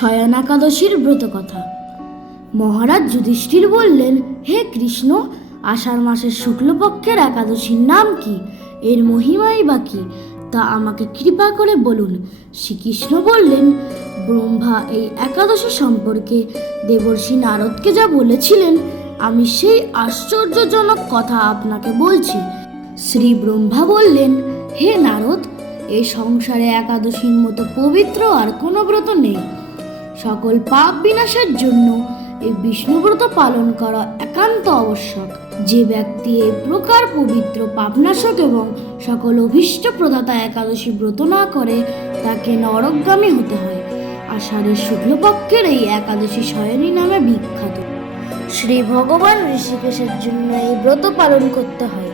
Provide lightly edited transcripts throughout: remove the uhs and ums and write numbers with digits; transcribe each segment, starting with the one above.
শয়ন একাদশীর ব্রত কথা। মহারাজ যুধিষ্ঠির বললেন, হে কৃষ্ণ, আষাঢ় মাসের শুক্লপক্ষের একাদশীর নাম কি? এর মহিমাই বা কি? তা আমাকে কৃপা করে বলুন। শ্রীকৃষ্ণ বললেন, ব্রহ্মা এই একাদশী সম্পর্কে দেবর্ষি নারদকে যা বলেছিলেন, আমি সেই আশ্চর্যজনক কথা আপনাকে বলছি। শ্রী ব্রহ্মা বললেন, হে নারদ, এই সংসারে একাদশীর মতো পবিত্র আর কোনো ব্রত নেই। সকল পাপ বিনাশের জন্য এই বিষ্ণুব্রত পালন করা একান্ত আবশ্যক। যে ব্যক্তি এই প্রকার পবিত্র পাপনাশক এবং সকল অভীষ্ট প্রদাতা একাদশী ব্রত না করে, তাকে নরকগামী হতে হয়। আষাঢ়ের শুক্লপক্ষের এই একাদশী শয়নী নামে বিখ্যাত। শ্রী ভগবান ঋষিকেশের জন্য এই ব্রত পালন করতে হয়।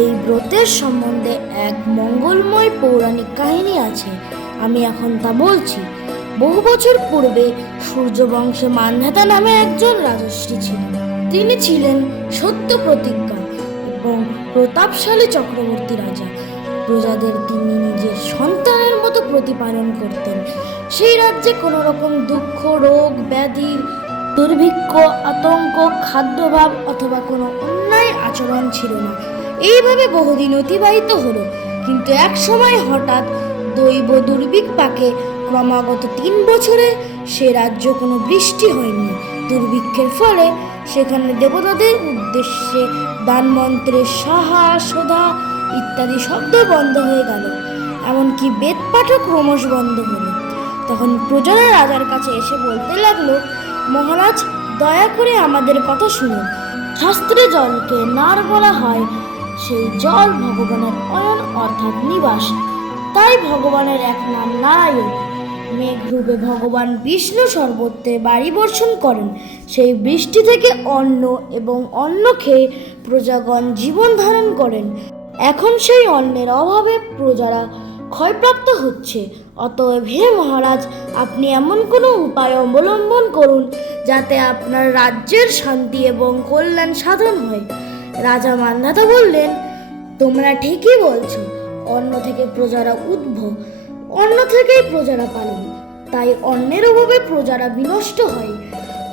এই ব্রতের সম্বন্ধে এক মঙ্গলময় পৌরাণিক কাহিনী আছে, আমি এখন তা বলছি। বহু বছর পূর্বে সূর্যবংশে মান্ধাতা নামে একজন রাজর্ষি ছিলেন। তিনি ছিলেন সত্য প্রতিজ্ঞা এবং প্রতাপশালী চক্রবর্তী রাজা। প্রজাদের তিনি নিজের সন্তানের মতো প্রতিপালন করতেন। সেই রাজ্যে কোনো রকম দুঃখ, রোগ, ব্যাধি, দুর্ভিক্ষ, আতঙ্ক, খাদ্যাভাব অথবা কোনো অন্যায় আচরণ ছিল না। এইভাবে বহুদিন অতিবাহিত হলো। কিন্তু এক সময় হঠাৎ দৈব দুর্ভিক্ষে ক্রমাগত 3 বছরে সে রাজ্য কোনো বৃষ্টি হয়নি। দুর্ভিক্ষের ফলে সেখানে দেবতাদের উদ্দেশ্যে দানমন্ত্রের সাহা, সোধা ইত্যাদি শব্দ বন্ধ হয়ে গেল। এমনকি বেদ পাঠও ক্রমশ বন্ধ হলো। তখন প্রজারা রাজার কাছে এসে বলতে লাগলো, মহারাজ, দয়া করে আমাদের কথা শুনুন। শাস্ত্রে জলকে নার বলা হয়। সেই জল ভগবানের অয়ন অর্থাৎ নিবাস। তাই ভগবানের এক নাম নারায়ণ। মেঘরূপে ভগবান বিষ্ণু সর্বত্রে বাড়ি বর্ষণ করেন। সেই বৃষ্টি থেকে অন্ন এবং অন্ন খেয়ে প্রজাগণ জীবন ধারণ করেন। এখন সেই অন্নের অভাবে প্রজারা ক্ষয়প্রাপ্ত হচ্ছে। অতএব হে মহারাজ, আপনি এমন কোনো উপায় অবলম্বন করুন যাতে আপনার রাজ্যের শান্তি এবং কল্যাণ সাধন হয়। রাজা মান্ধাতা বললেন, তোমরা ঠিকই বলছো। অন্ন থেকে প্রজারা উদ্ভব, অন্ন থেকেই প্রজারা পালন। তাই অন্নের অভাবে প্রজারা বিনষ্ট হয়,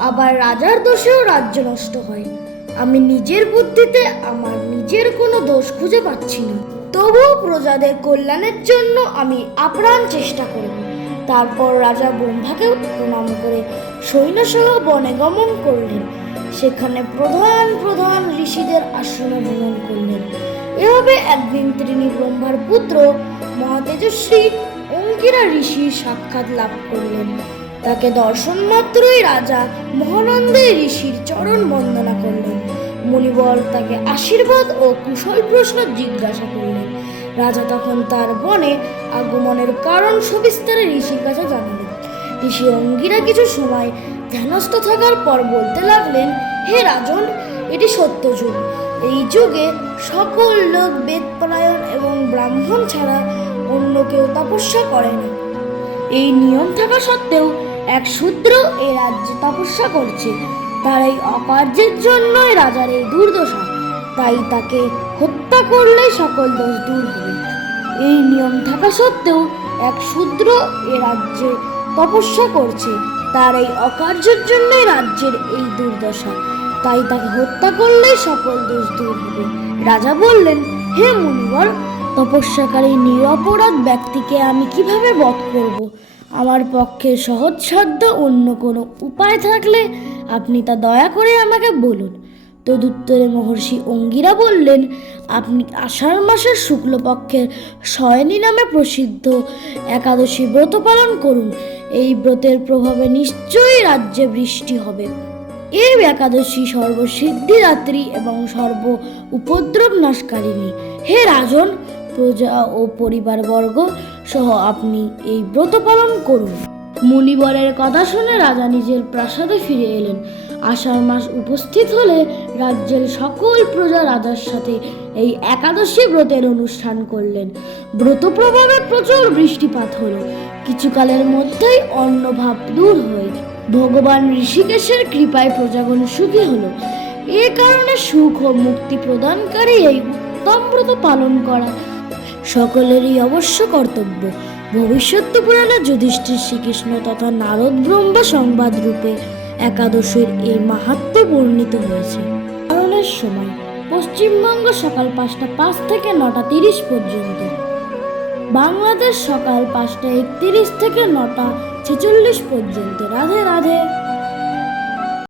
আবার রাজার দোষেও রাজ্য নষ্ট হয়। আমি নিজের বুদ্ধিতে আমার নিজের কোনো দোষ খুঁজে পাচ্ছি না। তবুও প্রজাদের কল্যাণের জন্য আমি আপ্রাণ চেষ্টা করব। তারপর রাজা ব্রহ্মাকে প্রণাম করে সৈন্যসহ বনে গমন করলেন। সেখানে প্রধান প্রধান ঋষিদের আশ্রমে ভ্রমণ করলেন। এভাবে একদিন তিনি ব্রহ্মার পুত্র মহাতেজস্বী অঙ্গিরা ঋষির সাক্ষাৎ লাভ করলেন। তাকে দর্শন মাত্রই রাজা মহানন্দে ঋষির চরণ বন্দনা করলেন। মুনিবর তাকে আশীর্বাদ ও কুশল প্রশ্ন জিজ্ঞাসা করলেন। রাজা তখন তার বনে আগমনের কারণ সবিস্তারে ঋষির কাছে জানালেন। ঋষি অঙ্গিরা কিছু সময় ধ্যানস্থ থাকার পর বলতে লাগলেন, হে রাজন, এটি সত্য যুগ। এই যুগে সকল লোক বেদপরায়ণ এবং ব্রাহ্মণ ছাড়া অন্য কেউ তপস্যা করে না। এই নিয়ম থাকা সত্ত্বেও এক শূদ্র এই রাজ্যে তপস্যা করছে। তার এই অকার্যের জন্যই রাজার এই দুর্দশা। তাই তাকে হত্যা করলে সকল দোষ দূর হবে। এই নিয়ম থাকা সত্ত্বেও এক শূদ্র এ রাজ্যে তপস্যা করছে। তার এই অকার্যের জন্যই রাজ্যের এই দুর্দশা। তাই তাকে হত্যা করলেই সকল দোষ দূর হবে। রাজা বললেন, হে মুনিবর, তপস্যাকারী নিরপরাধ ব্যক্তিকে আমি কিভাবে বধ করব? আমার পক্ষে সহজসাধ্য অন্য কোনো উপায় থাকলে আপনি তা দয়া করে আমাকে বলুন। তদুত্তরে মহর্ষি অঙ্গিরা বললেন, আপনি আষাঢ় মাসের শুক্লপক্ষের শয়নী নামে প্রসিদ্ধ একাদশী ব্রত পালন করুন। এই ব্রতের প্রভাবে নিশ্চয়ই রাজ্যে বৃষ্টি হবে। এই একাদশী সর্বসিদ্ধিদাত্রী এবং সর্ব উপদ্রব নাশকারিণী। হে রাজন, প্রজা ও পরিবারবর্গ সহ আপনি এই ব্রত পালন করুন। মুনিবরের কথা শুনে রাজা নিজের প্রাসাদে ফিরে এলেন। আষাঢ় মাস উপস্থিত হলে রাজ্যের সকল প্রজা রাজার সাথে এই একাদশী ব্রতের অনুষ্ঠান করলেন। ব্রত প্রভাবে প্রচুর বৃষ্টিপাত হলো। কিছুকালের মধ্যেই অন্নভাব দূর হয়ে ভগবান ঋষিকেশের কৃপায় প্রজাগণ সুখী হলো। এ কারণে সুখ ও মুক্তি প্রদানকারী এই উত্তম ব্রত পালন করা সকলেরই অবশ্য কর্তব্য। ভবিষ্যৎ পুরাণে যুধিষ্ঠির শ্রীকৃষ্ণ তথা নারদ ব্রহ্ম সংবাদ রূপে একাদশীর এই মাহাত্ম্য বর্ণিত হয়েছে। পালনের সময় পশ্চিমবঙ্গ সকাল 5টা 5 থেকে 9টা 30 পর্যন্ত, বাংলাদেশ সকাল 5টা 31 থেকে 9টা 46 পর্যন্ত। রাধে রাধে।